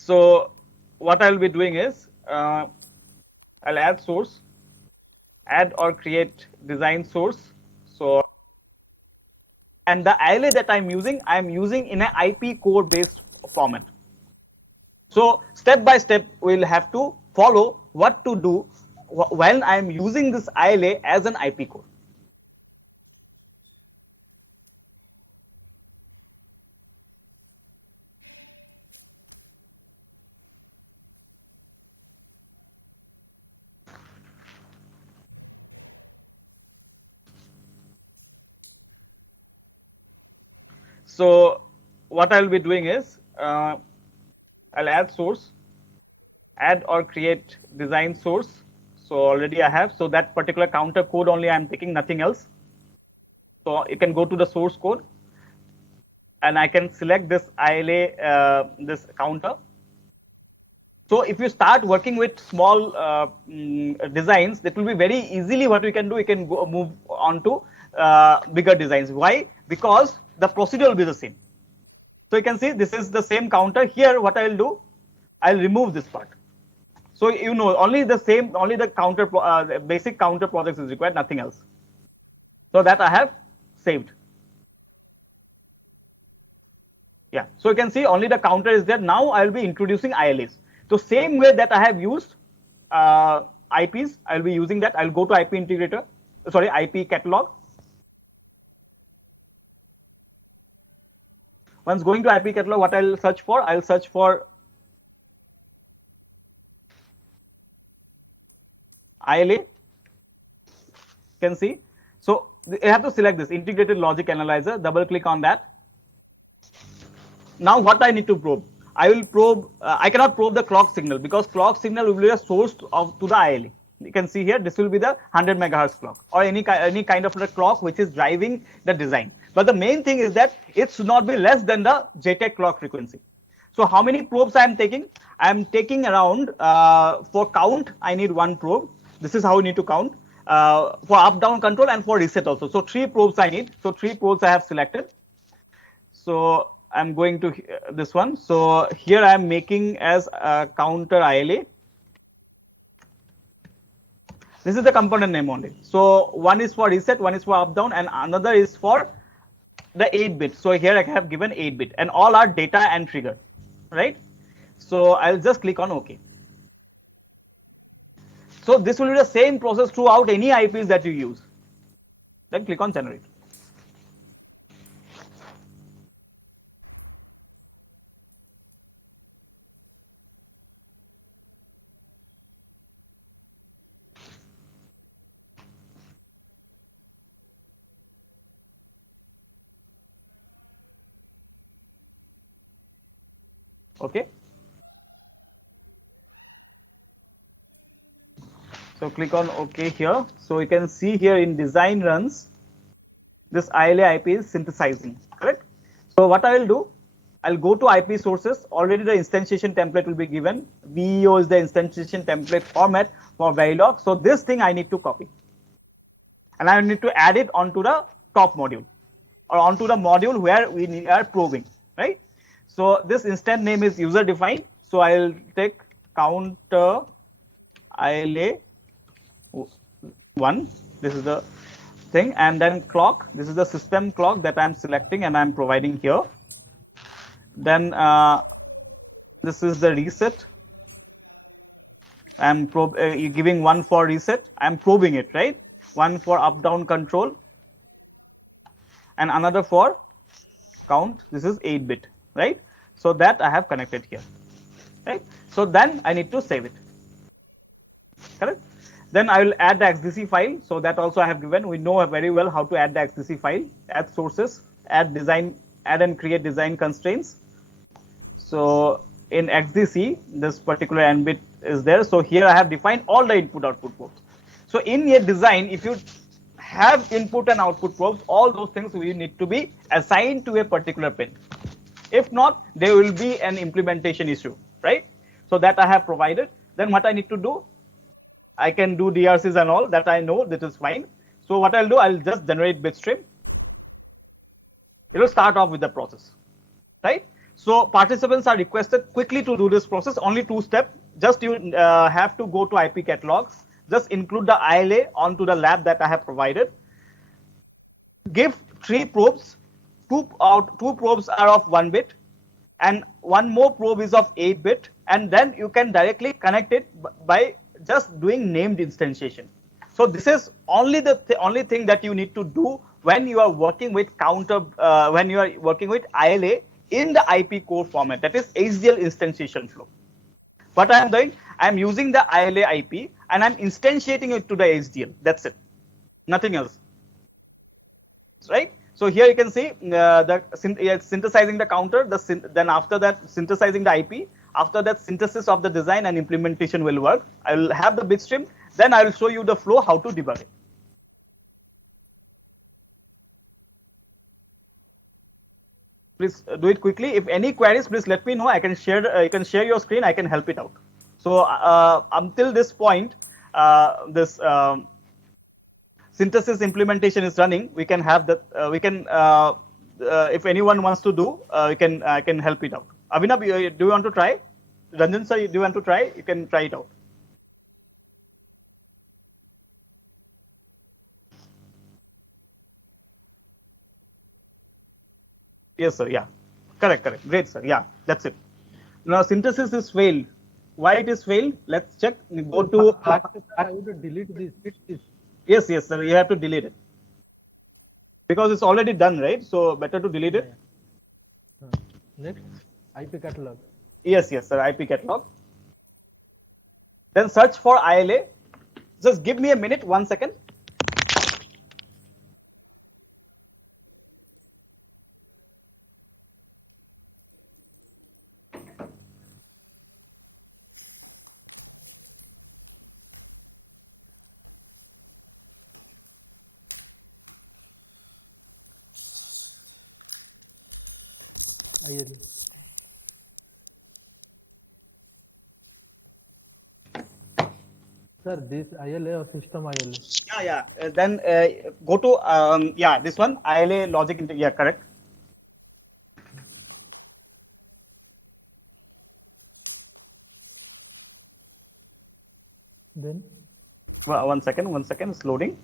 So what I'll be doing is I'll add source, add or create design source. So and the ILA that I'm using in an IP core based format. So step by step we'll have to follow what to do when I'm using this ILA as an IP core. So what I'll be doing is I'll add source, add or create design source. So already I have, so that particular counter code only I'm taking, nothing else. So you can go to the source code and I can select this ILA, this counter. So if you start working with small designs, that will be very easily what we can do. We can go move on to bigger designs. Why? Because the procedure will be the same. So you can see this is the same counter. Here what I will do, I will remove this part. So you know only the counter, the basic counter projects is required, nothing else. So that I have saved. Yeah, so you can see only the counter is there. Now I will be introducing ILAs. So same way that I have used IPs, I will be using that. I will go to IP integrator, sorry, IP catalog. Once going to IP catalog, what I will search for? I will search for ILA. You can see. So you have to select this integrated logic analyzer, double click on that. Now what I need to probe? I will probe, I cannot probe the clock signal because clock signal will be a source to the ILA. You can see here, this will be the 100 megahertz clock or any kind of the clock which is driving the design. But the main thing is that it should not be less than the JTAG clock frequency. So how many probes I am taking? I am taking around, for count, I need one probe. This is how you need to count. For up down control and for reset also. So 3 probes I need. So 3 probes I have selected. So I'm going to this one. So here I'm making as a counter ILA. This is the component name only. So one is for reset, one is for up down, and another is for the 8-bit. So here I have given 8-bit, and all are data and trigger, right? So I'll just click on OK. So this will be the same process throughout any IPs that you use. Then click on generate. Okay. So click on OK here. So you can see here in design runs, this ILA IP is synthesizing, correct? So what I will do, I'll go to IP sources. Already the instantiation template will be given. VEO is the instantiation template format for Verilog. So this thing I need to copy, and I need to add it onto the top module or onto the module where we are probing, right? So this instant name is user defined. So I'll take counter ILA 1. This is the thing, and then clock. This is the system clock that I'm selecting and I'm providing here. Then this is the reset. I'm giving one for reset. I'm probing it, right? One for up down control, and another for count. This is 8-bit, right? So that I have connected here, right? So then I need to save it, correct? Then I will add the XDC file. So that also I have given. We know very well how to add the XDC file. Add sources, add design, add and create design constraints. So in XDC, this particular n-bit is there. So here I have defined all the input output probes. So in your design, if you have input and output probes, all those things will need to be assigned to a particular pin. If not, there will be an implementation issue, right? So that I have provided. Then what I need to do, I can do DRCs and all that, I know that is fine. So what I'll do, I'll just generate bitstream. It will start off with the process, right? So participants are requested quickly to do this process. Only 2 steps. Just you have to go to IP catalogs. Just include the ILA onto the lab that I have provided. Give 3 probes. Two probes are of 1 bit, and one more probe is of 8 bit, and then you can directly connect it by just doing named instantiation. So this is only the only thing that you need to do when you are working with when you are working with ILA in the IP core format, that is HDL instantiation flow. What I am doing, I am using the ILA IP and I am instantiating it to the HDL. That's it, nothing else, right? So here you can see synthesizing the counter, then after that synthesizing the IP. After that, synthesis of the design and implementation will work. I will have the bitstream, then I will show you the flow, how to debug it. Please do it quickly. If any queries, please let me know. I can share. You can share your screen. I can help it out. So until this point, this synthesis implementation is running. We can have that. If anyone wants to do, I can help it out. Abhinav, do you want to try? Ranjan sir, do you want to try? You can try it out. Yes, sir. Yeah. Correct. Great, sir. Yeah, that's it. Now synthesis is failed. Why it is failed? Let's check. Go to. I would delete this. Yes, sir. You have to delete it because it's already done, right? So better to delete it. Next, IP catalog. Yes, sir. IP catalog. Then search for ILA. Just give me a minute, 1 second. Sir, this ILA or system ILA? Yeah. Then go to this one, ILA logic. Yeah, correct. Then? 1 second. It's loading.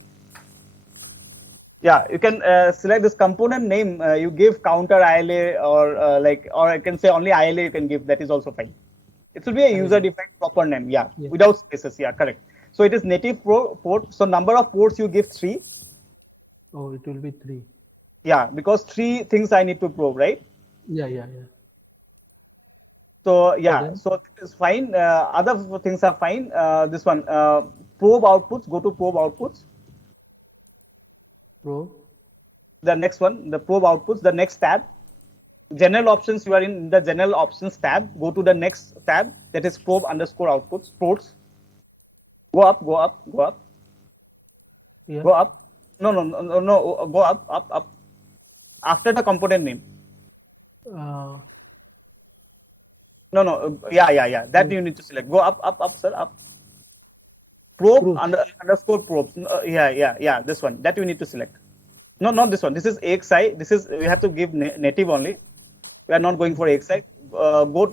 Yeah, you can select this component name. You give counter ILA or or I can say only ILA. You can give. That is also fine. It will be a user-defined proper name. Yeah, without spaces. Yeah, correct. So it is native port. So number of ports you give 3. Oh, it will be 3. Yeah, because 3 things I need to probe, right? Yeah. So yeah, so it's fine. Other things are fine. This one, probe outputs. Go to probe outputs. Probe. The next one, the probe outputs. The next tab, general options. You are in the general options tab. Go to the next tab, that is probe underscore outputs. Ports. Go up. Yeah. Go up. No. Go up. After the component name. No. Yeah. That you need to select. Go up, sir, up. Probe underscore probe. Yeah. This one. That you need to select. No, not this one. This is AXI. This is, we have to give native only. We are not going for AXI. Go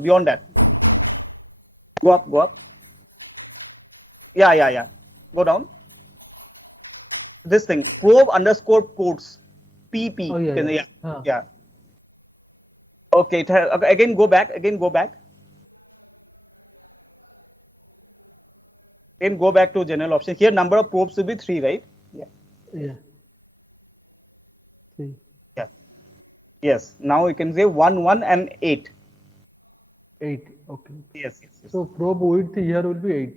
beyond that. Go up. Yeah. Go down. This thing. Probe underscore ports. PP. Oh, yeah. Okay. Again, go back. Again, go back to general option. Here, number of probes will be 3, right? Yeah. Yeah. Yes. Now you can say 1, 1, and 8. 8. Okay. Yes. So probe width here will be 8.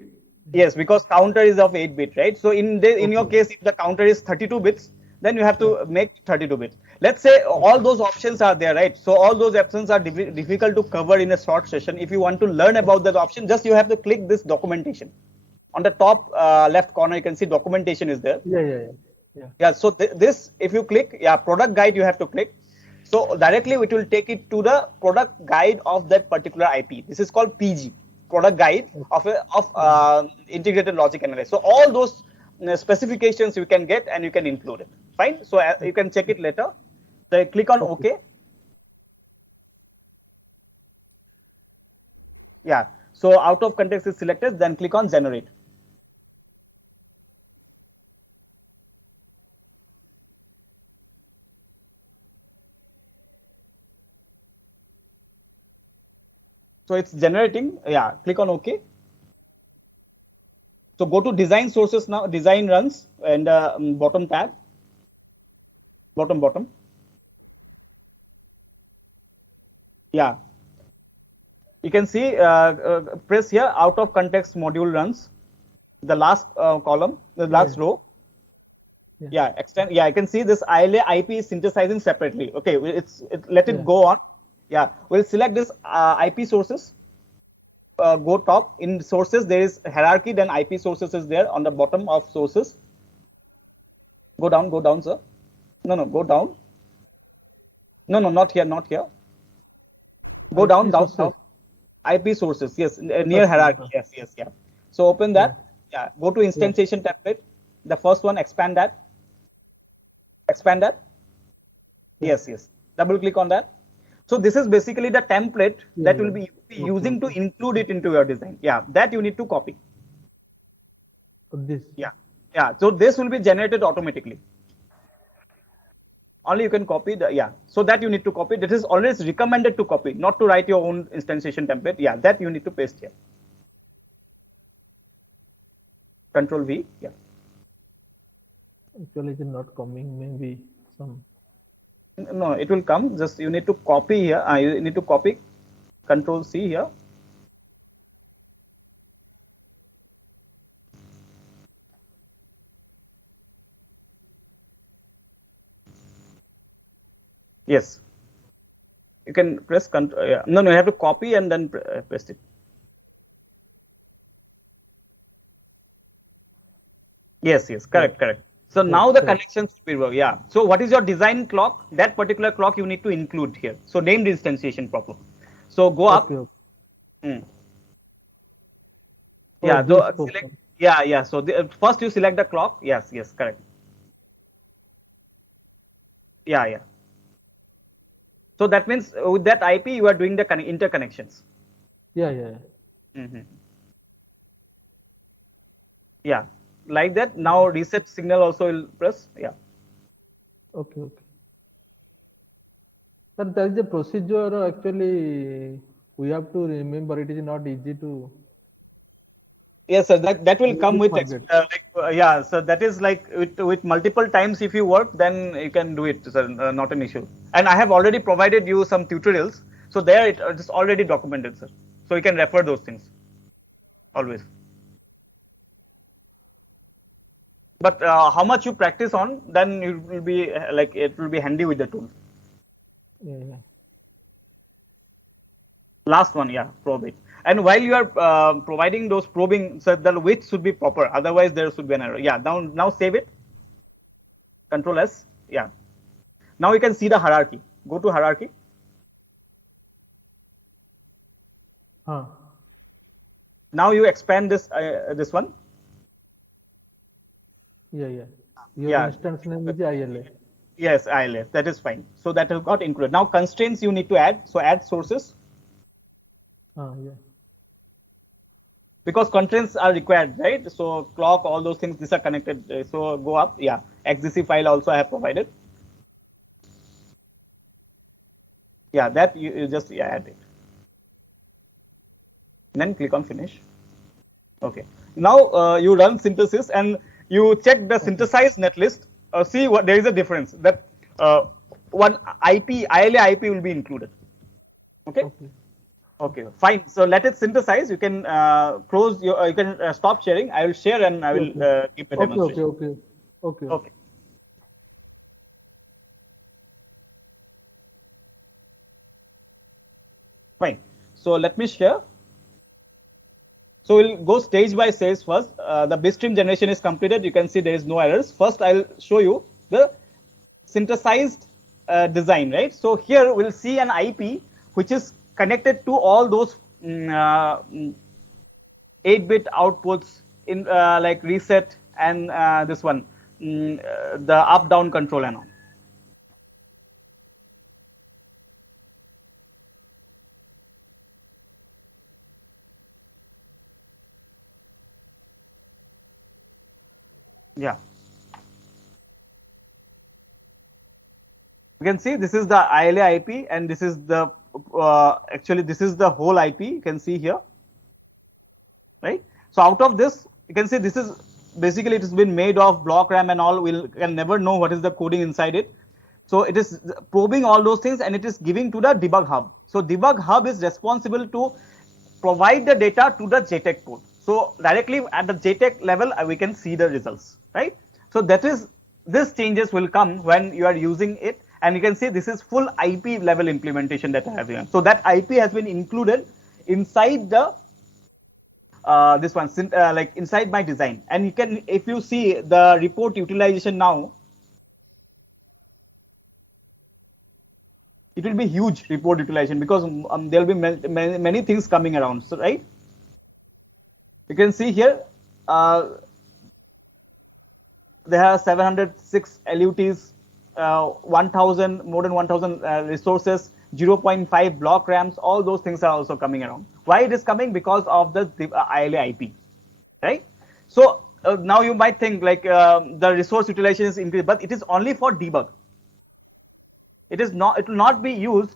Yes, because counter is of 8 bit, right? So in your case, if the counter is 32 bits, then you have to make 32 bits. Let's say all those options are there, right? So all those options are difficult to cover in a short session. If you want to learn about that option, just you have to click this documentation. On the top left corner, you can see documentation is there. Yeah. So this, if you click, product guide, you have to click. So directly it will take it to the product guide of that particular IP. This is called PG, product guide of integrated logic analyzer. So all those specifications you can get and you can include it. Fine. So you can check it later. So click on OK. Yeah. So out of context is selected, then click on generate. So it's generating. Yeah. Click on OK. So go to design sources now, design runs, and bottom tab, bottom. Yeah. You can see, press here, out of context module runs, the last column, the last Yeah. row. Yeah, extend. Yeah, I can see this ILA IP is synthesizing separately. Okay, let it Yeah. go on. Yeah, we'll select this IP sources. Go top in sources. There is hierarchy. Then IP sources is there on the bottom of sources. Go down, sir. No, go down. No, not here, not here. Go IP down. sources. IP sources. Yes, near First one. hierarchy. Yes, yeah. So open Yeah. that. Yeah, go to Yeah. instantiation template. The first one, expand that. Expand that. Yeah. Yes. Double click on that. So this is basically the template Yeah. that will Yeah. be Okay. using to Okay. include it into your design. Yeah, that you need to copy. This. Yeah. So this will be generated automatically. Only you can copy the, yeah. So that you need to copy. This is always recommended to copy, not to write your own instantiation template. Yeah, that you need to paste here. Control V. Yeah. Actually, it is not coming. Maybe some. No, it will come. Just you need to copy here. You need to copy. Control C here. Yes. You can press control. Yeah. No, you have to copy and then paste it. Yes, Yeah. correct. So Correct. now the Correct. connections will work. Yeah. So what is your design clock? That particular clock you need to include here. So name the instantiation proper. So go Okay. up. Okay. Mm. Oh, Yeah. this So select. portion. Yeah. So first you select the clock. Yes, correct. Yeah. So that means with that IP you are doing the interconnections. Yeah. Yeah. Hmm. Yeah. Like that. Now reset signal also will press. Yeah. Okay. Okay. Sir, there is a procedure actually we have to remember. It is not easy to Yes, sir. That will easy come to with forget. yeah. So that is like with multiple times if you work, then you can do it, sir. Not an issue. And I have already provided you some tutorials, so there it is already documented, sir. So you can refer those things always. But how much you practice on, then you will be like it will be handy with the tool. Yeah. Yeah. Last one, yeah, probe it. And while you are providing those probing, so the width should be proper. Otherwise, there should be an error. Yeah. Now save it. Control S. Yeah. Now you can see the hierarchy. Go to hierarchy. Huh. Now you expand this one. Yeah. Yeah. Your Yeah. instance name is ILA. Yes, ILF. That is fine. So that has got included. Now constraints you need to add. So add sources Yeah. because constraints are required, right? So clock, all those things, these are connected. So go up. Yeah. XDC file also I have provided. Yeah, that you just add it. Then click on finish. Okay. Now you run synthesis and you check the Okay. synthesized netlist. See what there is a difference that one IP ILA IP will be included. Okay. Okay. Okay, fine. So let it synthesize. You can close your. You can stop sharing. I will share and I Okay. will Okay. give the Okay. demonstration. Okay. Okay. Okay. Okay. Okay, fine. So let me share. So we'll go stage by stage first. The bitstream generation is completed. You can see there is no errors. First, I'll show you the synthesized design, right? So here we'll see an IP which is connected to all those 8-bit outputs in like reset and this one, the up down control and all. Yeah. You can see this is the ILA IP and this is the actually this is the whole IP. You can see here, right? So out of this, you can see this is basically it has been made of block RAM and all. We can never know what is the coding inside it. So it is probing all those things and it is giving to the debug hub. So debug hub is responsible to provide the data to the JTAG port. So directly at the JTAG level, we can see the results, right? So that is, this changes will come when you are using it, and you can see this is full IP level implementation that I have here. So that IP has been included inside the this one, like inside my design. And you can, if you see the report utilization now, it will be huge report utilization because there will be many things coming around. So right, you can see here there are 706 LUTs, 1000, more than 1000 resources, 0.5 block RAMs. All those things are also coming around. Why it is coming? Because of the ILA IP, right? So now you might think like the resource utilization is increased, but it is only for debug. It is not, it will not be used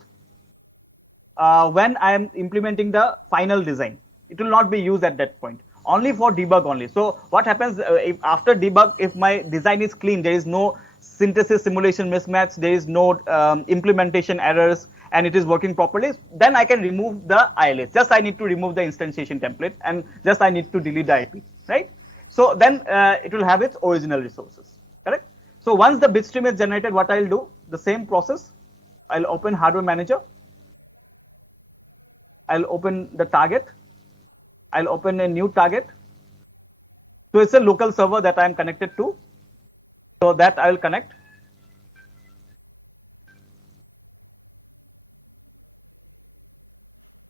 when I am implementing the final design. It will not be used at that point, only for debug only. So what happens if after debug, if my design is clean, there is no synthesis simulation mismatch, there is no implementation errors, and it is working properly, then I can remove the ILS. Just I need to remove the instantiation template and just I need to delete the IP, right? So then it will have its original resources, correct? So once the bitstream is generated, what I'll do, the same process, I'll open hardware manager, I'll open the target, I'll open a new target. So it's a local server that I'm connected to. So that I will connect.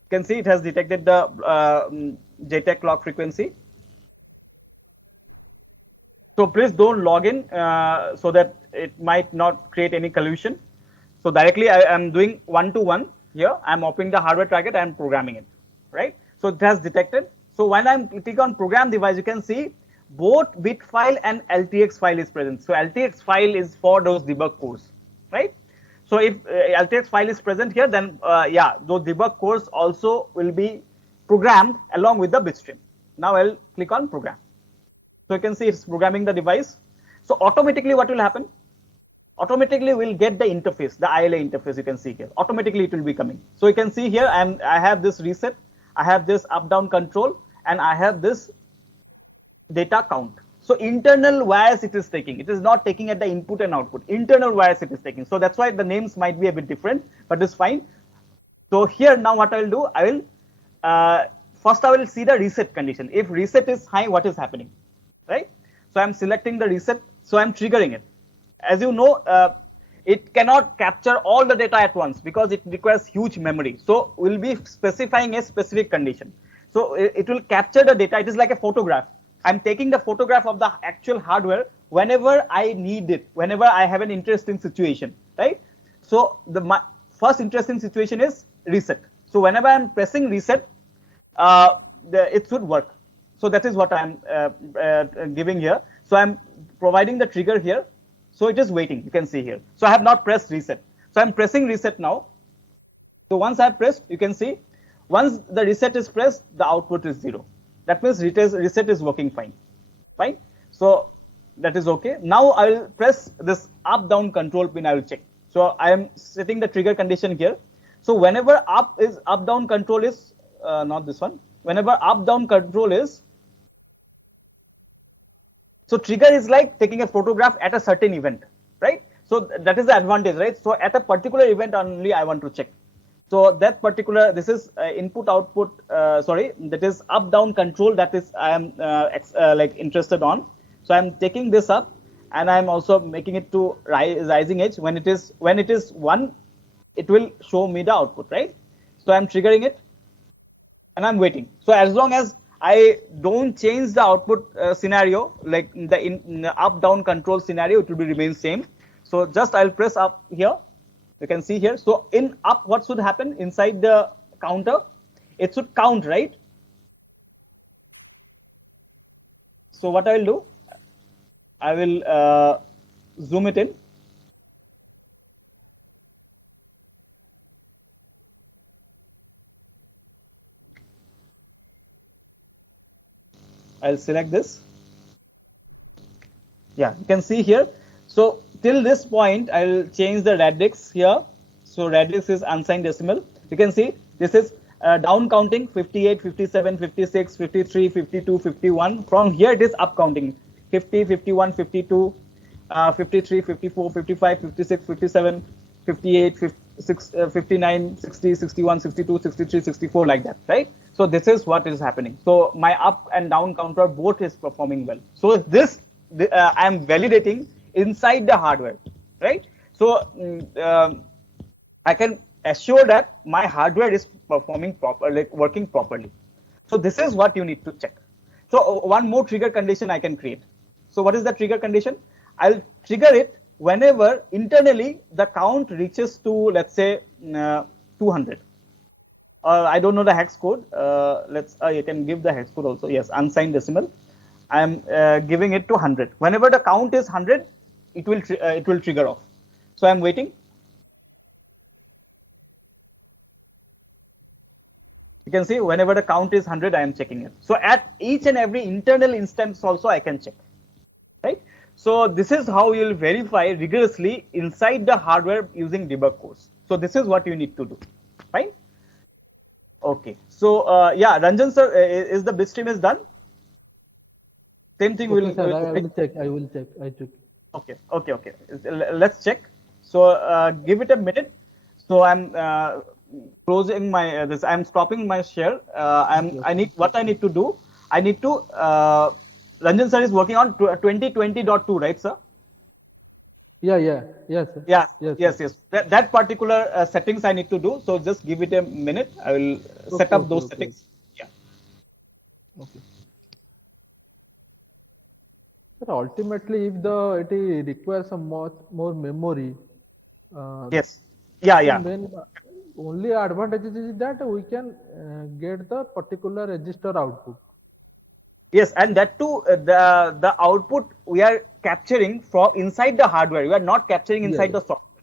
You can see it has detected the JTAG clock frequency. So please don't log in so that it might not create any collision. So directly I am doing one-to-one here. I'm opening the hardware target and programming it, right? So it has detected. So when I'm click on program device, you can see both bit file and LTX file is present. So LTX file is for those debug cores, right? So if LTX file is present here, then yeah, those debug cores also will be programmed along with the bitstream. Now I'll click on program. So you can see it's programming the device. So automatically what will happen? Automatically we'll get the interface, the ILA interface. You can see here. Automatically it will be coming. So you can see here, and I have this reset, I have this up-down control, and I have this data count. So internal wires it is taking. It is not taking at the input and output. Internal wires it is taking. So that's why the names might be a bit different, but it's fine. So here now what I will do, I will first I will see the reset condition. If reset is high, what is happening, right? So I'm selecting the reset. So I'm triggering it. As you know, it cannot capture all the data at once because it requires huge memory. So we'll be specifying a specific condition. So it will capture the data. It is like a photograph. I'm taking the photograph of the actual hardware whenever I need it, whenever I have an interesting situation, right? So the first interesting situation is reset. So whenever I'm pressing reset, it should work. So that is what I'm giving here. So I'm providing the trigger here. So it is waiting, you can see here. So I have not pressed reset. So I'm pressing reset now. So once I pressed, you can see, once the reset is pressed, the output is 0. That means reset is working fine. Fine. So that is okay. Now I will press this up down control pin, I will check. So I am setting the trigger condition here. So whenever up down control is, not this one, whenever up down control is, so trigger is like taking a photograph at a certain event, right? So that is the advantage, right? So at a particular event only I want to check. So that particular, this is input output, sorry, that is up down control, that is I am like interested on. So I'm taking this up and I'm also making it to rising edge. When it is 1, it will show me the output, right? So I'm triggering it and I'm waiting. So as long as I don't change the output scenario, like in the up down control scenario, it will be remain same. So just I'll press up here. You can see here. So in up, what should happen inside the counter? It should count, right? So what I'll do, I will zoom it in. I'll select this. Yeah, you can see here. So till this point, I'll change the radix here. So radix is unsigned decimal. You can see this is down counting 58, 57, 56, 53, 52, 51. From here it is up counting 50, 51, 52, 53, 54, 55, 56, 57, 58, 56, 59, 60, 61, 62, 63, 64 like that, right? So this is what is happening. So my up and down counter both is performing well. So this I am validating inside the hardware, right? So I can assure that my hardware is performing properly, like working properly. So this is what you need to check. So one more trigger condition I can create. So what is the trigger condition? I'll trigger it whenever internally the count reaches to, let's say, 200. I don't know the hex code. You can give the hex code also. Yes, unsigned decimal. I'm giving it to 100. Whenever the count is 100, it will trigger off. So I'm waiting. You can see whenever the count is 100, I am checking it. So at each and every internal instance also I can check, right? So this is how you will verify rigorously inside the hardware using debug course. So this is what you need to do, right? Okay. So yeah, Ranjan sir, is the bitstream is done? Same thing. Okay, sir, I will check. I will check. I check. Okay. Okay. Okay. Let's check. So give it a minute. So I'm closing my this. I'm stopping my share. I need what I need to do. I need to. Ranjan sir is working on 2020.2, right, sir? Yeah, yeah, yes, sir. Yeah, Yes, yes. That particular settings I need to do. So just give it a minute. I will set up those settings. Yeah. Okay. But ultimately, if it requires some more memory. Yes. Yeah, yeah. Then only advantage is that we can get the particular register output. Yes, and that too, the output we are capturing from inside the hardware. We are not capturing inside the software.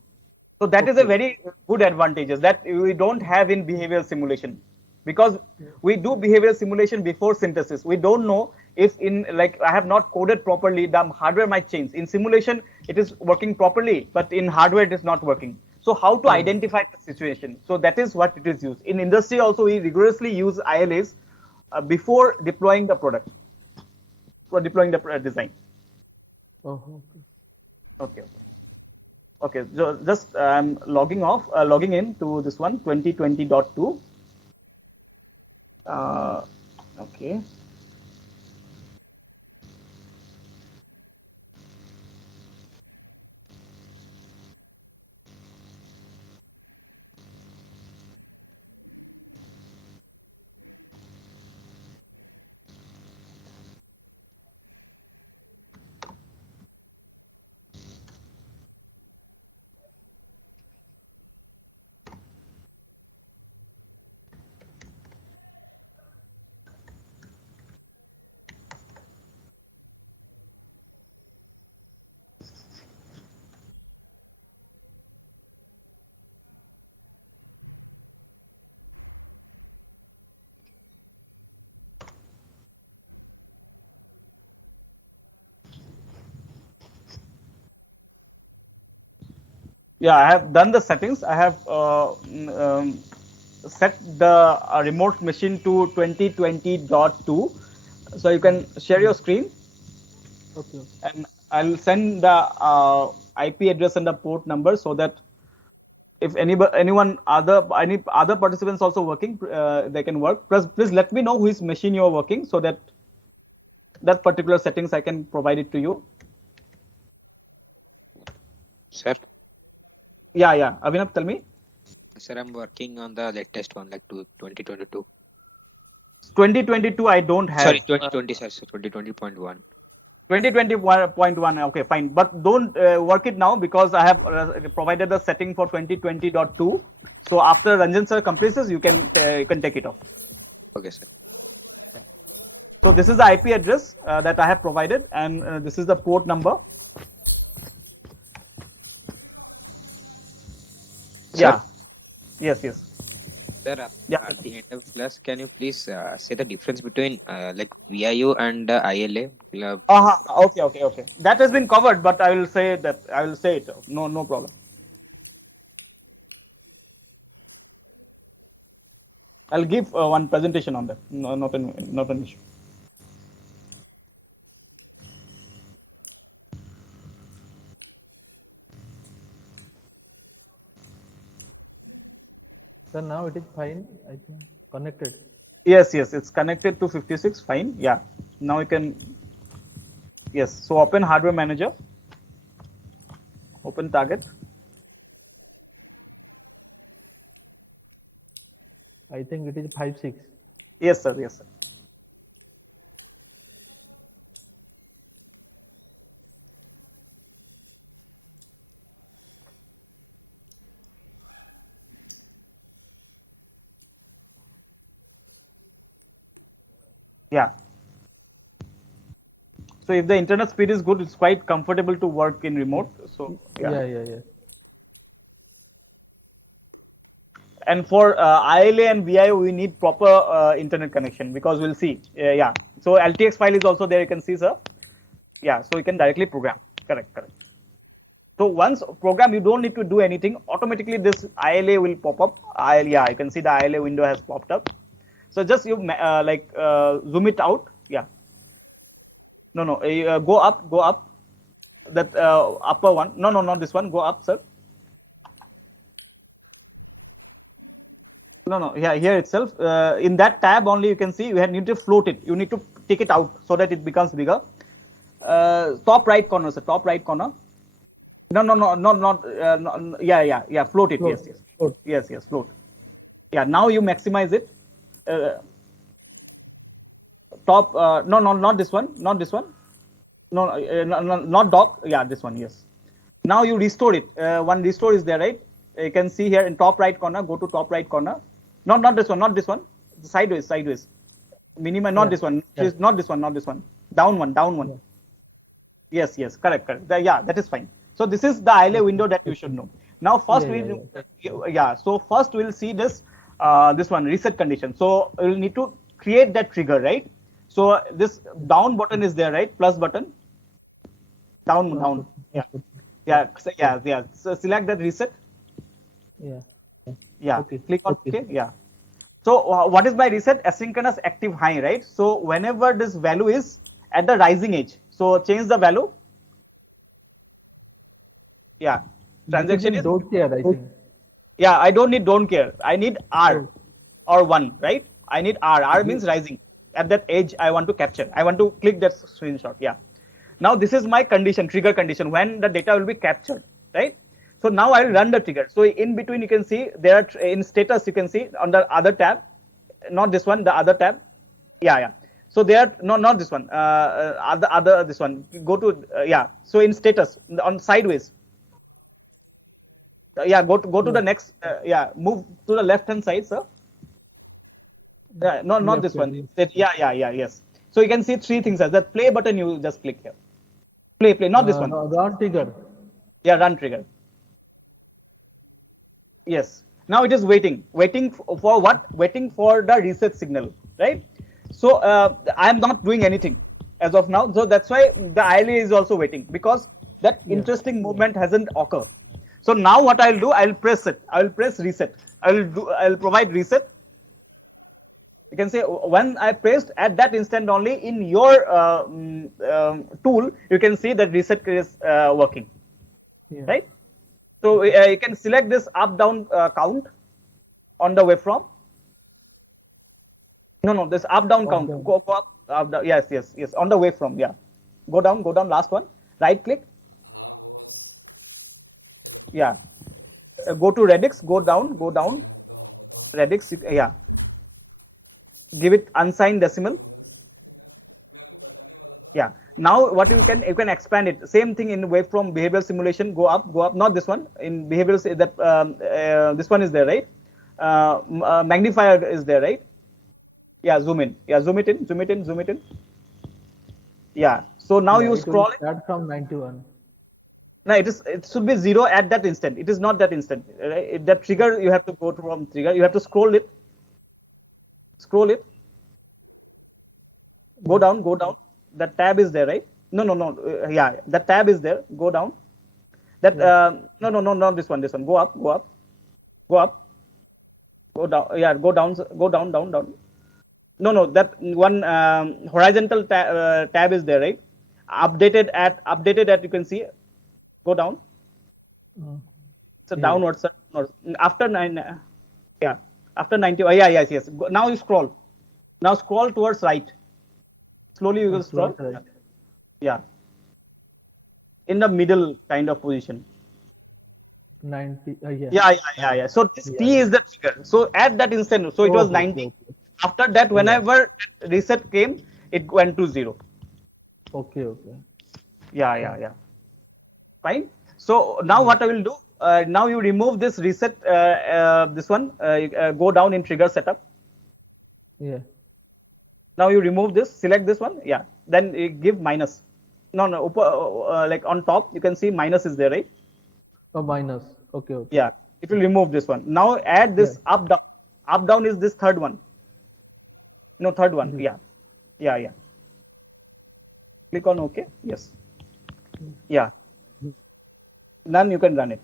So that is a very good advantage that we don't have in behavioral simulation, because we do behavioral simulation before synthesis. We don't know if in, like, I have not coded properly, the hardware might change. In simulation, it is working properly, but in hardware, it is not working. So how to identify the situation? So that is what it is used. In industry also, we rigorously use ILAs before deploying the product, for deploying the design. Okay. Okay, so just I'm logging in to this one 2020.2. Okay. Yeah, I have done the settings. I have set the remote machine to 2020.2. So you can share your screen. Okay. And I'll send the IP address and the port number, so that if any other participants also working, they can work. Please let me know which machine you are working, so that that particular settings I can provide it to you. Sir? Yeah. Abhinav, tell me. Sir, I'm working on the latest one, like 2022. 2022, I don't have. Sorry, 2020, sir. So 2020.1. 2020.1. Okay, fine. But don't work it now, because I have provided the setting for 2020.2. So after Ranjan sir completes this, you can take it off. Okay, sir. this is the IP address that I have provided, and this is the port number. Sir? Yeah. Yes. Yes. Sir, Yeah. Alternative Plus, can you please say the difference between like VIO and ILA? Okay. That has been covered, but I will say that I will say it. No problem. I'll give one presentation on that. No, not an issue. So now it is fine, I think, connected. Yes, it's connected to 56. Fine. Yeah. Now you can. Yes. So open hardware manager. Open target. I think it is 5.6. Yes, sir. Yeah. So if the internet speed is good, it's quite comfortable to work in remote. So Yeah. And for ILA and VIO, we need proper internet connection, because we'll see. Yeah. So LTX file is also there. You can see, sir. Yeah. So you can directly program. Correct. So once program, you don't need to do anything. Automatically, this ILA will pop up. Yeah, you can see the ILA window has popped up. So just you zoom it out. Yeah. No. Go up. That upper one. No, not this one. Go up, sir. No. Here itself. In that tab only, you can see you need to float it. You need to take it out so that it becomes bigger. Top right corner, sir. Top right corner. No, not. Yeah. Float it. Float. Yes. Float. Yeah. Now you maximize it. Top. No, not this one. Not this one. No, not dock. Yeah, this one. Yes. Now you restore it. One restore is there, right? You can see here in top right corner. Go to top right corner. Not this one. Not this one. Sideways. Minimum. Not this one. Yeah. Not this one. Down one. Yes. Correct. That is fine. So this is the ILA window that you should know. Now first So first we'll see this one reset condition. So we'll need to create that trigger, right? So this down button is there, right? Plus button. Down. Yeah. So select that reset. Yeah. Okay. Click on OK. Yeah. So what is by reset? Asynchronous active high, right? So whenever this value is at the rising edge, so change the value. Yeah. Transaction is don't care, I think. Yeah, I don't care. I need R or 1, right? I need R means rising. At that edge, I want to capture. I want to click that screenshot. Yeah. Now this is my condition, trigger condition, when the data will be captured, right? So now I will run the trigger. So in between, you can see there are in status, you can see on the other tab, not this one, the other tab. Yeah. So there, not this one, other this one. Go to So in status on sideways. Go to the next. Move to the left hand side, sir. Yeah, not this one. Yes. So you can see three things. That play button, you just click here. Play. Not this one. Run trigger. Yeah, run trigger. Yes. Now it is waiting for what? Waiting for the reset signal, right? So I am not doing anything as of now. So that's why the ILA is also waiting, because that interesting movement hasn't occurred. So now what I'll do, I'll press it. I'll press reset. I'll provide reset. You can say when I pressed at that instant only in your tool, you can see that reset is working, right? So you can select this up down count on the waveform. No, this up down count. Go up down. Yes. On the waveform. Yeah. Go down. Last one. Right click. Yeah. Go to Radix. Go down. Radix. Yeah. Give it unsigned decimal. Yeah. Now what you can expand it. Same thing in waveform behavioral simulation. Go up. Not this one. In behavioral, that this one is there, right? Magnifier is there, right? Yeah, zoom in. Yeah, zoom it in, zoom it in, zoom it in. Yeah. So now Yeah, you it will scroll. start from 91. No, it should be 0 at that instant. It is not that instant. Right? That trigger you have to go to from trigger. You have to scroll it, go Yeah. down, go down. The tab is there, right? No, no, no. Yeah, the tab is there. Go down. That Yeah. no, no, no, not this one. This one. Go up, go up, go up, go down. Yeah, go down, go down, down, down. No, no, that one horizontal tab is there, right? Updated at you can see. Go down. Uh, It's a here. downward sir. No, after nine. Yeah, after 90. Yeah, yes, yes. Now you scroll. Now scroll towards right. Slowly you will Towards scroll. right. Yeah, in the middle kind of position. 90. Yeah. Yeah, yeah, yeah, yeah. So this Yeah. T is the trigger. So at that instant, so it was Okay. 90. Okay. Okay. After that, Yeah. whenever reset came, it went to 0. Okay. Okay. Yeah, yeah, yeah. Fine. So now Yeah. what I will do, now you remove this reset, this one, go down in trigger setup. Yeah. Now you remove this, select this one. Yeah. Then you give minus. No, no, like on top, you can see minus is there, right? Oh, minus. Okay. Okay. Yeah. It will remove this one. Now add Yeah. this up, down. Up, down is this third one. No, third one. This. Yeah. Yeah, yeah. Click on OK. Yes. Yeah. Then you can run it.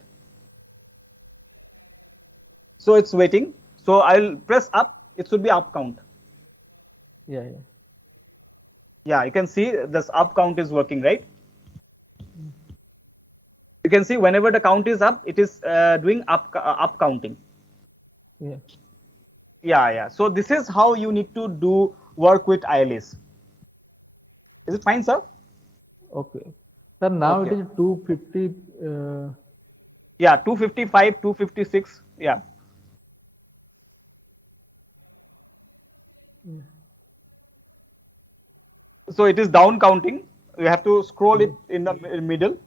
So it's waiting. So I'll press up. It should be up count. Yeah. Yeah. Yeah, you can see this up count is working, right? You can see whenever the count is up, it is doing up counting. Yeah. Yeah, yeah. So this is how you need to do work with ILAs. Is it fine, sir? Okay. Sir, now it Okay. is 250. Yeah, 255, 256. Yeah. So it is down counting. You have to scroll it in the middle.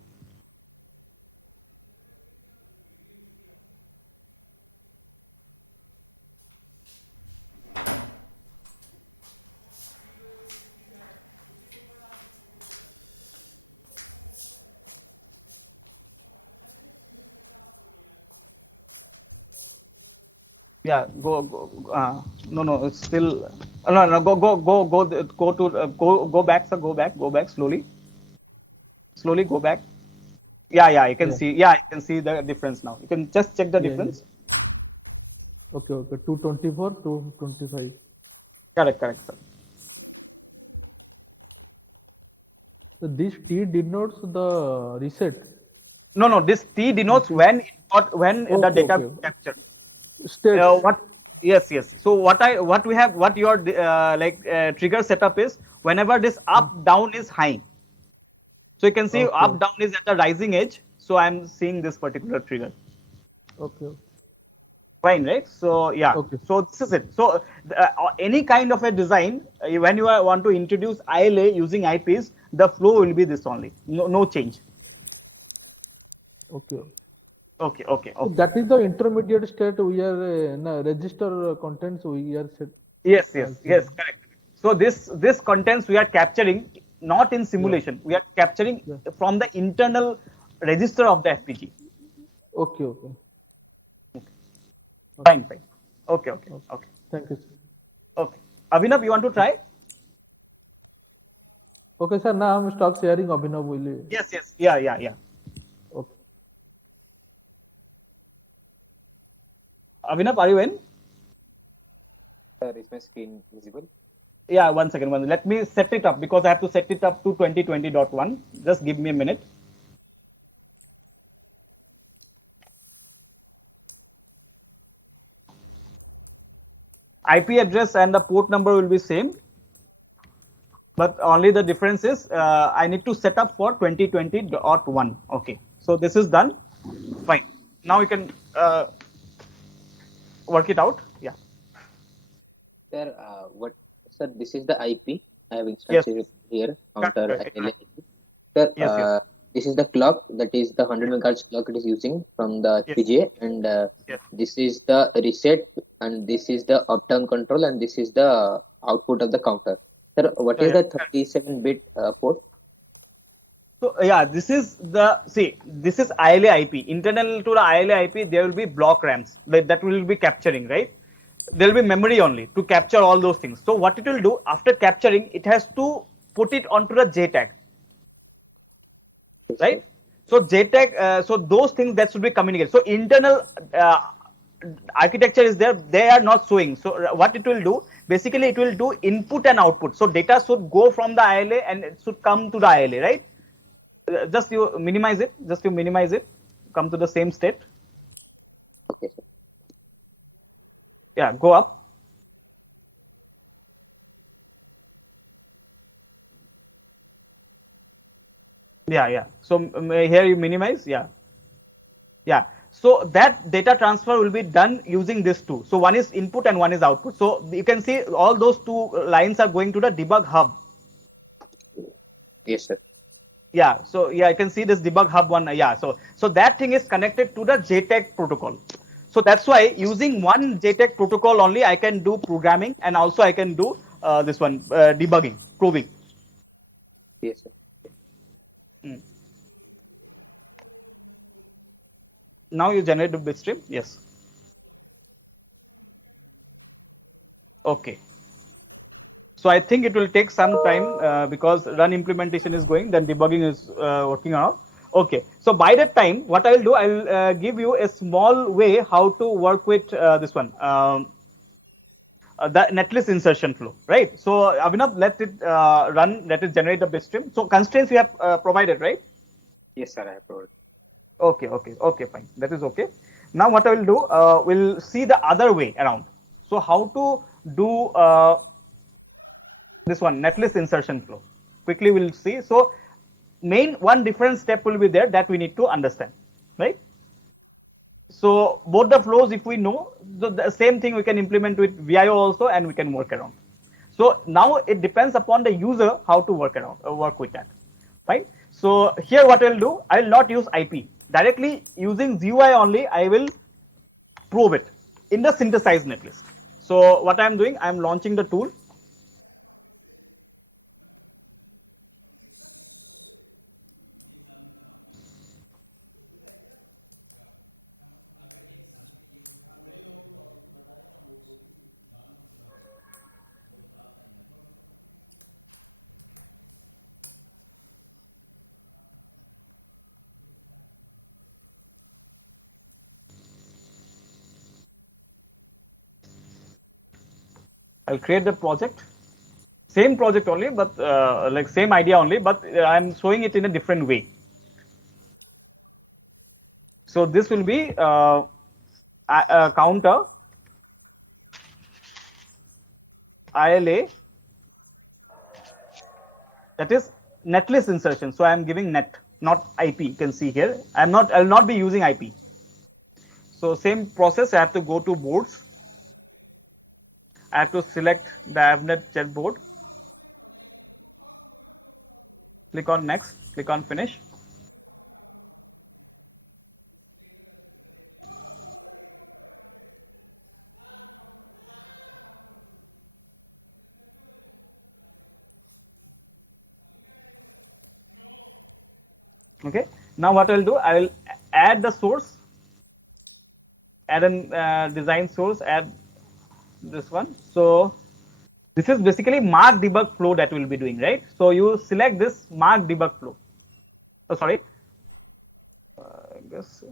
Yeah, no, no, it's still. No, no, go back, sir. Go back slowly. Slowly go back. Yeah, yeah, you can Yeah. see. Yeah, I can see the difference now. You can just check the Yeah. Yeah. difference. Okay. Okay. 224, 225. Correct, correct, sir. So this T denotes the reset. No, no, this T denotes when the Okay. data Okay. captured. State. What? Yes, yes. So what we have, what your trigger setup is, whenever this up down is high. So you can see Okay. up down is at the rising edge. So I'm seeing this particular trigger. Okay. Fine, right? So yeah. Okay. So this is it. So any kind of a design, when you want to introduce ILA using IPs, the flow will be this only. No, no change. Okay. Okay, okay, So okay. that is the intermediate state we are no, register contents we are set. Yes, yes, Okay. yes, correct. So this contents we are capturing not in Yeah. simulation. We are capturing Yeah. from the internal register of the FPG. Okay. Okay. Fine, fine. Okay, okay, Okay. okay, Thank you. okay. Abhinav, you want to try? Okay, sir. Now I'm stop sharing. Abhinav will. Yes, yes. Yeah, yeah, yeah. Okay. Abhinav, are you in? Is my screen visible? Yeah, one second. Let me set it up because I have to set it up to 2020.1. Just give me a minute. IP address and the port number will be same, but only the difference is I need to set up for 2020.1. Okay, so this is done. Fine. Now you can work it out. Yeah. Sir, sir, this is the IP I have Yes. instantiated here, Correct, counter correct. ILA. Sir, Yes, yes. this is the clock, that is the 100 megahertz clock it is using from the Yes. FPGA, and Yes. this is the reset, and this is the up down control, and this is the output of the counter. Sir, what is Yeah. the 37-bit port? So yeah, this is the see. This is ILA IP. Internal to the ILA IP, there will be block RAMs that will be capturing, right? There will be memory only to capture all those things. So what it will do after capturing, it has to put it onto the JTAG, Yes, sir. right? So JTAG, so those things that should be communicated. So internal architecture is there; they are not showing. So what it will do, basically, it will do input and output. So data should go from the ILA and it should come to the ILA, right? Just you minimize it. Just you minimize it. Come to the same state. Okay, sir. Yeah, go up. Yeah. So here you minimize. Yeah. So that data transfer will be done using this two. So one is input and one is output. So you can see all those two lines are going to the debug hub. Yes, sir. Yeah. So yeah, I can see this debug hub one. Yeah. So that thing is connected to the JTAG protocol. So that's why using one JTAG protocol only I can do programming, and also I can do this one debugging, probing. Yes, sir. Mm. Now you generate the bitstream. Yes. Okay. So I think it will take some time because run implementation is going, then debugging is working out. Okay. So by that time, what I will do, I will give you a small way how to work with this one, the netlist insertion flow, right? So Abhinav, let it run, let it generate the bitstream. So constraints you have provided, right? Yes, sir. I have told. Okay, fine. That is okay. Now what I will do, we'll see the other way around. So how to do this one netlist insertion flow. Quickly we'll see. So main one different step will be there that we need to understand, right? So both the flows, if we know, the same thing we can implement with VIO also, and we can work around. So now it depends upon the user how to work around, work with that, right? So here what I'll do, I will not use IP directly using GUI only. I will probe it in the synthesized netlist. So what I'm doing, I'm launching the tool. I'll create the project, same project only, but like same idea only, but I'm showing it in a different way. So this will be a counter ILA, that is netlist insertion. So I am giving net, not IP. You can see here. I'll not be using IP. So same process. I have to go to boards. I have to select the Avnet jet board. Click on next. Click on finish. Okay. Now what I'll do, I will add the source, add an design source, add this one. So this is basically mark debug flow that we'll be doing, right? So you select this mark debug flow. Oh, sorry. I guess,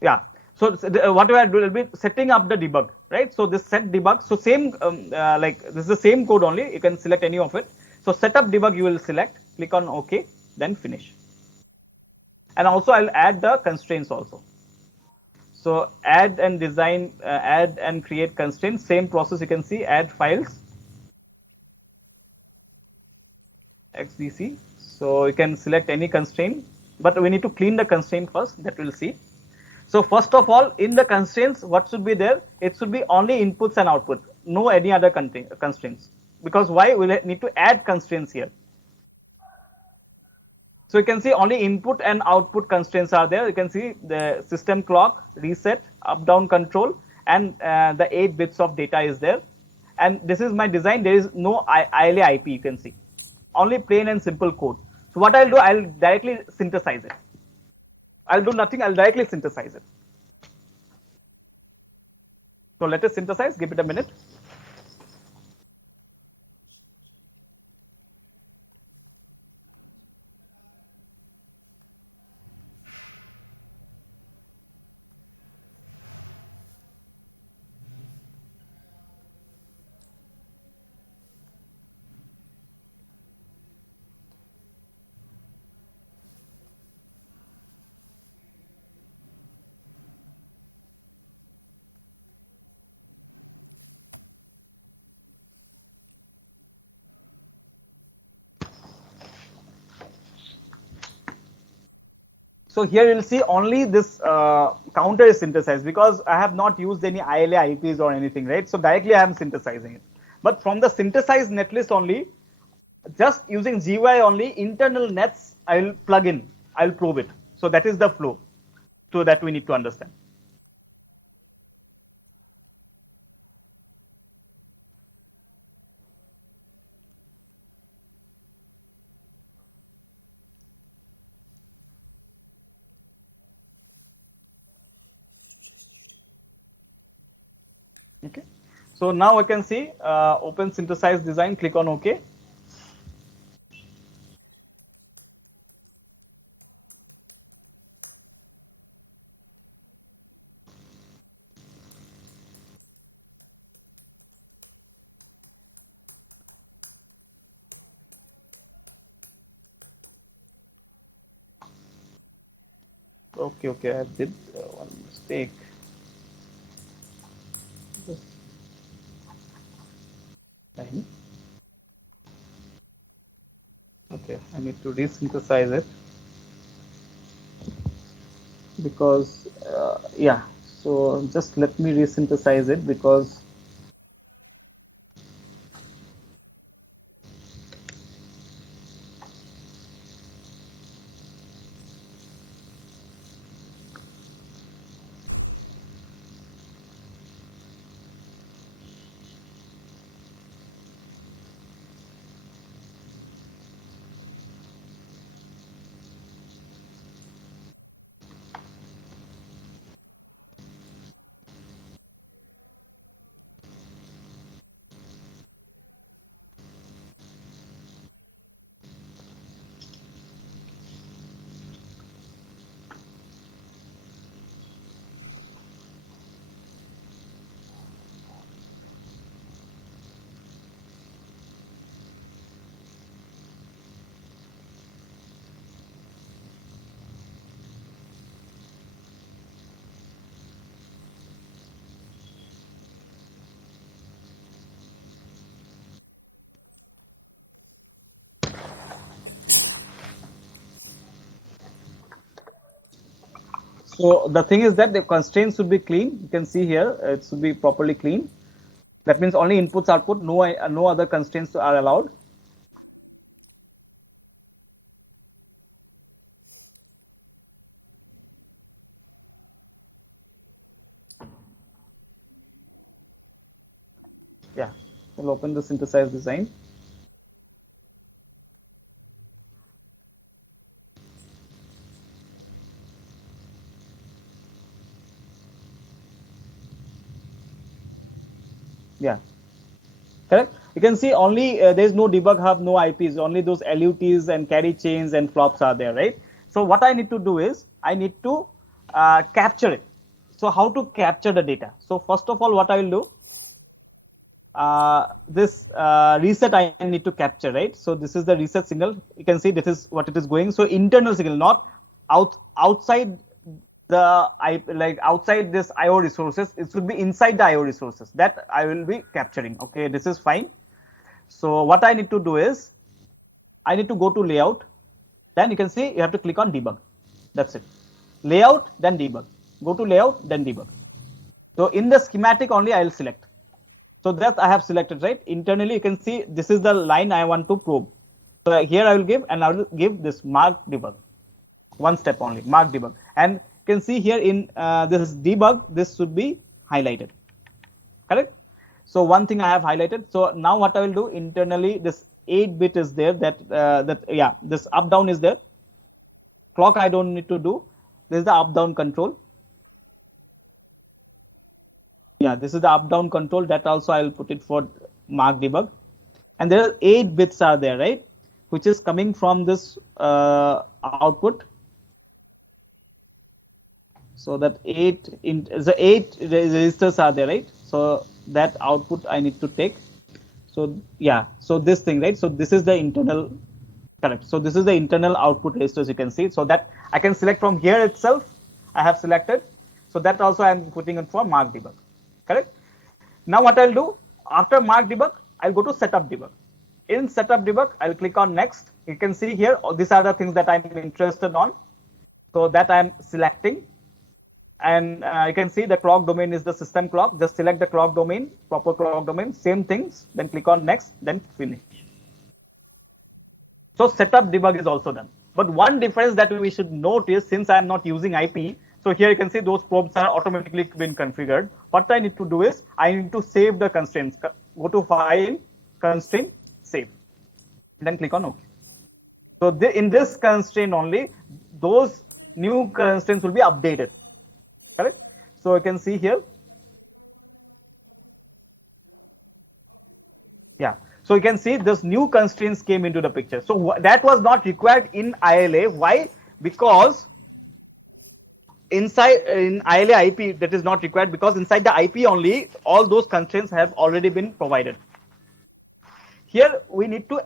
yeah. So what we are doing will be setting up the debug, right? So this set debug. So same like this is the same code only. You can select any of it. So setup debug you will select. Click on OK, then finish. And also I'll add the constraints also. So add and design, add and create constraints. Same process you can see. Add files. XDC. So you can select any constraint, but we need to clean the constraint first. That we'll see. So first of all, in the constraints, what should be there? It should be only inputs and output, no any other constraints. Because why? We need to add constraints here. So you can see only input and output constraints are there. You can see the system clock, reset, up down control, and the 8 bits of data is there. And this is my design. There is no ILA IP, you can see, only plain and simple code. So what I'll do, I'll directly synthesize it. I'll do nothing, I'll directly synthesize it. So let us synthesize, give it a minute. So here you'll see only this counter is synthesized because I have not used any ILA IPs or anything, right? So directly I am synthesizing it. But from the synthesized netlist only, just using GUI only, internal nets I will plug in, I will probe it. So that is the flow. So that we need to understand. Okay. So now I can see open synthesized design, click on OK. Okay, I did one mistake. Okay, I need to resynthesize it because yeah. So just let me resynthesize it because so the thing is that the constraints should be clean. You can see here it should be properly clean. That means only inputs output, no other constraints are allowed. Yeah, we'll open the synthesized design. Yeah, correct. You can see only there is no debug hub, no IPs, only those LUTs and carry chains and flops are there, right? So what I need to do is I need to capture it. So how to capture the data? So first of all, what I will do, this reset I need to capture, right? So this is the reset signal. You can see this is what it is going. So internal signal, not outside the like outside this IO resources. It should be inside the IO resources that I will be capturing. Okay, this is fine. So what I need to do is I need to go to layout. Then you can see you have to click on debug. That's it. Layout, then debug. Go to layout, then debug. So in the schematic only I will select. So that I have selected, right? Internally you can see this is the line I want to probe. So here I will give, and I will give this mark debug. One step only, mark debug. And you can see here in this debug, this should be highlighted. Correct? So one thing I have highlighted. So now what I will do internally, this 8-bit is there, this up down is there. Clock I don't need to do. This is the up down control. Yeah, this is the up down control, that also I will put it for mark debug. And there are 8 bits are there, right, which is coming from this output. So that 8 registers are there, right? So that output I need to take. So yeah, so this thing, right? So this is the internal, correct. So this is the internal output registers, you can see. So that I can select from here itself. I have selected. So that also I am putting it for mark debug, correct. Now what I'll do after mark debug, I'll go to setup debug. In setup debug, I'll click on next. You can see here, these are the things that I'm interested on. So that I'm selecting. And you can see the clock domain is the system clock. Just select the clock domain, proper clock domain, same things, then click on next, then finish. So setup debug is also done. But one difference that we should note is, since I am not using IP, so here you can see those probes are automatically been configured. What I need to do is I need to save the constraints. Go to file, constraint, save, then click on OK. So in this constraint only, those new constraints will be updated. Correct? So you can see here. Yeah. So you can see this new constraints came into the picture. So that was not required in ILA. Why? Because inside in ILA IP that is not required, because inside the IP only all those constraints have already been provided. Here we need to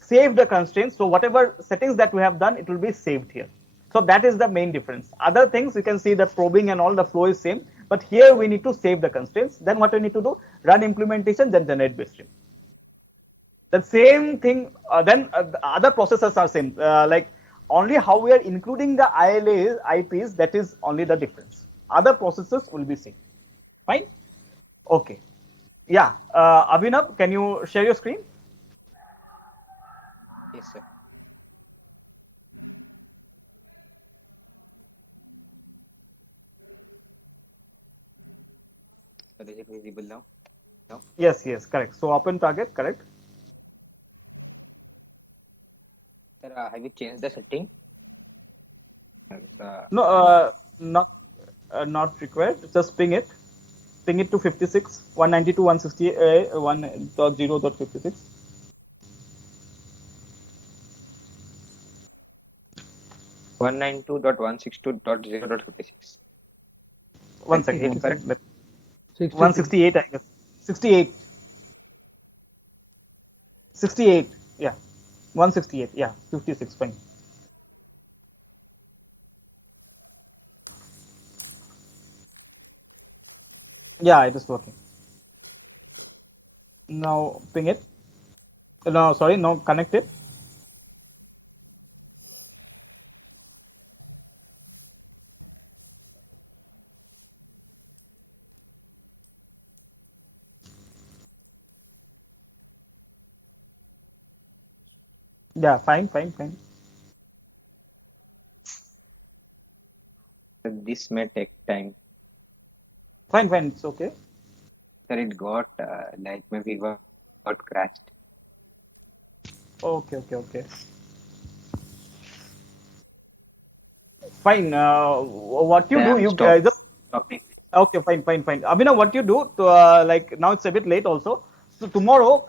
save the constraints. So whatever settings that we have done, it will be saved here. So that is the main difference. Other things you can see the probing and all the flow is same, but here we need to save the constraints. Then what we need to do, run implementation, then generate bitstream. The same thing. Then the other processes are same. Like only how we are including the ILA IPs, that is only the difference. Other processes will be same. Fine. Okay. Yeah. Abhinav, can you share your screen? Yes, sir. Is it visible now? No? Yes, yes, correct. So open target, correct. Sir, have you changed the setting? No, not required. Just ping it. Ping it to 56, 192.168, 1.0.56. One 192.162.0.56. One second. Correct. 168, I guess. 68. 68. Yeah. 168. Yeah. 56. Fine. Yeah, it is working. Now ping it. No, sorry. No, connect it. Yeah, fine. This may take time. Fine. It's okay. Sir, it got like maybe got crashed. Okay. Fine. What you do, you just. Stop it. Okay, fine. Abhinav, what you do to like now it's a bit late also. So tomorrow,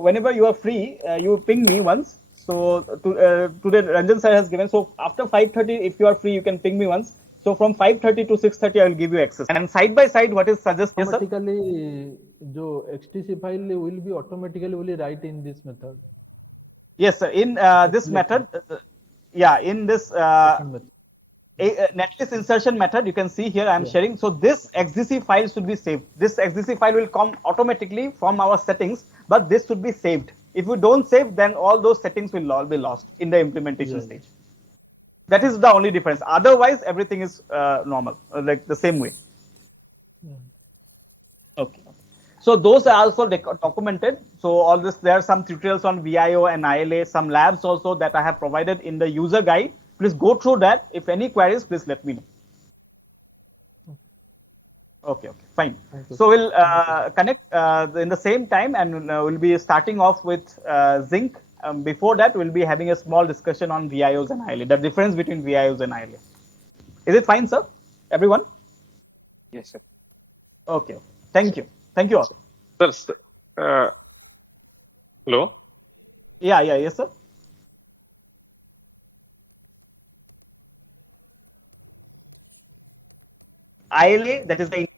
whenever you are free, you ping me once. So today Ranjan sir has given. So after 5:30, if you are free, you can ping me once. So from 5:30 to 6:30, I will give you access. And side by side, what is suggested? Yes, sir. Automatically, जो XTC file will be automatically write in this method. Yes, sir. In this method, in this netlist insertion method, you can see here I am sharing. So this XDC file should be saved. This XDC file will come automatically from our settings, but this should be saved. If you don't save, then all those settings will all be lost in the implementation stage. That is the only difference. Otherwise, everything is normal, like the same way. Okay. So those are also documented. So all this, there are some tutorials on VIO and ILA, some labs also that I have provided in the user guide. Please go through that. If any queries, please let me know. Okay, okay, fine. Thank you. So we'll connect in the same time, and we'll be starting off with Zinc. Before that, we'll be having a small discussion on VIOs and ILA, the difference between VIOs and ILA. Is it fine, sir? Everyone? Yes, sir. Okay. Thank you. Thank you all. Sir, hello? Yeah, yeah, yes, sir. ILA, that is the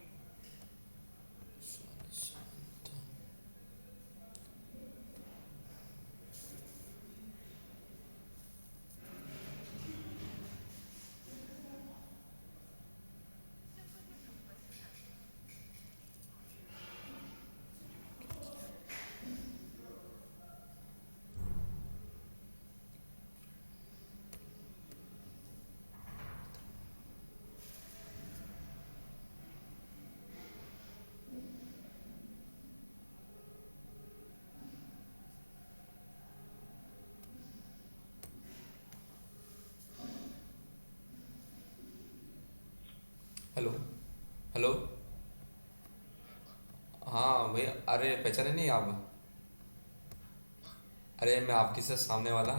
hello hello. हाँ भैया, अरे पहचाने नहीं आप? अरे मैं आपके से सामने वाला,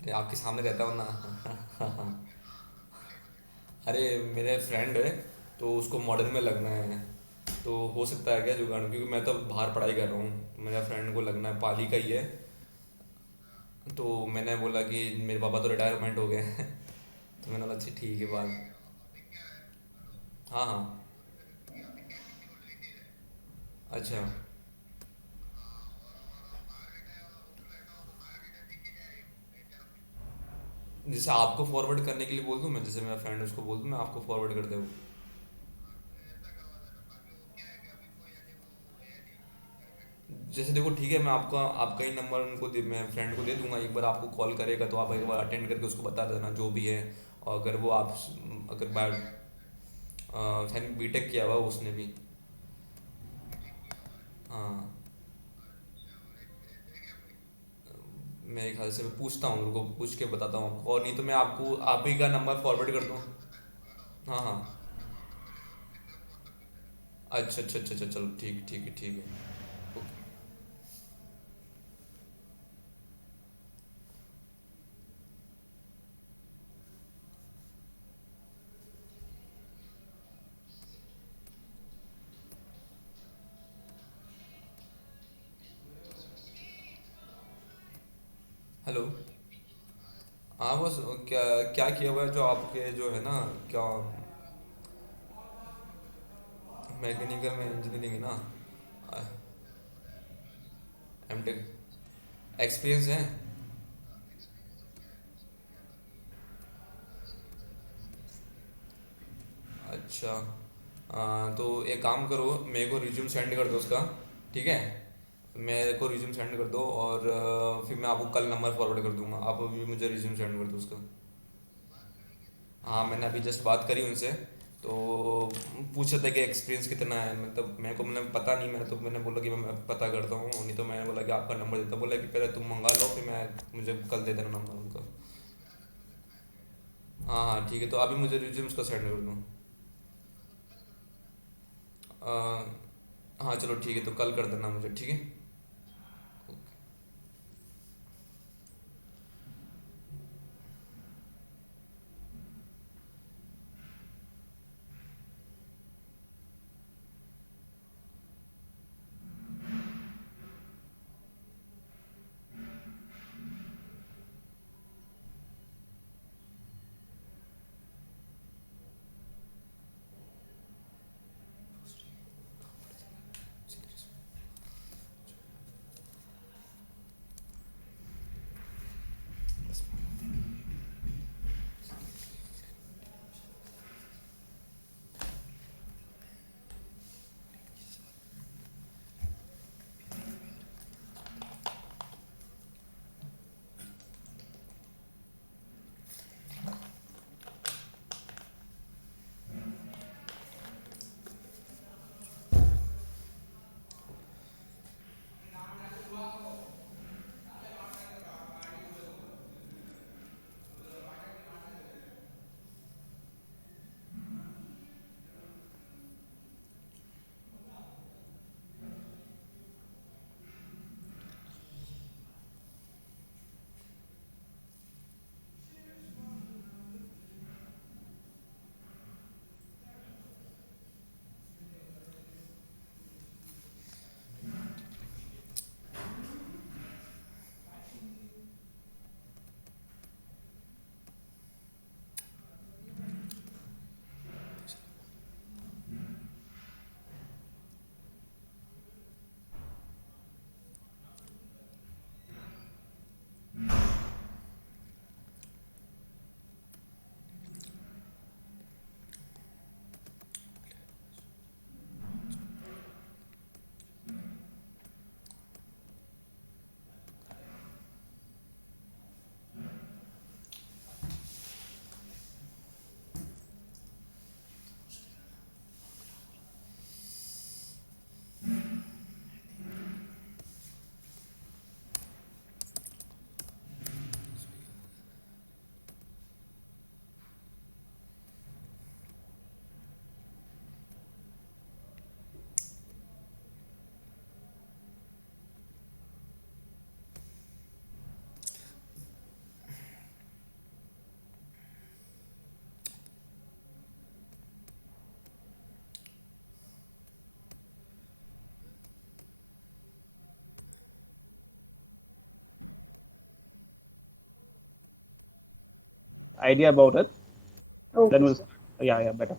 अरे आपके सामने रहता हूँ ना। अरे मेरे फ्रेंड है, तो उसको मॉडर्न में लगना है, तो हो सकता है क्या जुगाड़? क्योंकि मैं तो बाहर पढ़ाई कर रहा हूँ, तो मेरा फ्रेंड को लगना है, पाली का ही है। तो मैंने बोला कि मेरे पापा तो रिटायरमेंट हो गए हैं। तो मैंने बोला अच्छा ठीक है बात। हाँ हाँ। अच्छा, जैसे आपको फॉरवर्ड करने के लिए बोल दूँ मैं, जैसे मेरा फ्रेंड उसको बोल दूँ मैं आपको फॉरवर्ड कर दूँ? जैसे देखो ठीक है, मैं आपका आपका ही नंबर उनको दे, मैं फ्रेंड को दे दूंगा, एक बार आपको कॉल करेगा तो आप एक बार अटेंड करके उसको बता देना जो भी है। और अगर वो आप, अगर बायो शायद बीटेक किया हुआ उसने भी। हाँ, मेरे ख्याल से मैं पूछता हूँ उनको, पूछ के बताता हूँ आपको, और नहीं तो मैं आपको आप ही का नंबर फॉरवर्ड कर दूँ। हाँ हाँ। अच्छा अच्छा अच्छा अच्छा, चलो ठीक ठीक है ठीक है। ओके। हेलो। हाँ बस, क्या क्या किया हुआ है जो आपके जो है ना, क्या मैकेनिकल में इंजीनियरिंग है ना, एमटेक एक्सपीरियंस है? अच्छा। तो एक काम करो, मेरे को रिज्यूम सेंड कर दो उसका, ठीक है? मेरे को रिज्यूम सेंड कर दो, और फिर मैं आपको कल नंबर फॉरवर्ड कर दूंगा, आप अभी मुझे रिज्यूम सेंड कर दो उसका। हाँ मैंने अभी जस्ट बात करी उनसे, तो पूछ रहे थे कि एक्सपीरियंस कितना है, मतलब मेरे को मैंने पता नहीं, मैंने तो मैंने बोला कि मैं पता करता हूँ, नहीं तो मैंने बोला कि आपका नंबर देता, बोला कि पहले तुम मंगा लो, फिर मैं मुझे कल दे देना नंबर उनका। हाँ हाँ ठीक है, तो अभी मुझे रिज्यूम उसका सेंड कर दो। अ, हाँ चलो ठीक है, तो कल कर देना मुझे, ठीक है? idea about it, Okay. then we'll, yeah, better.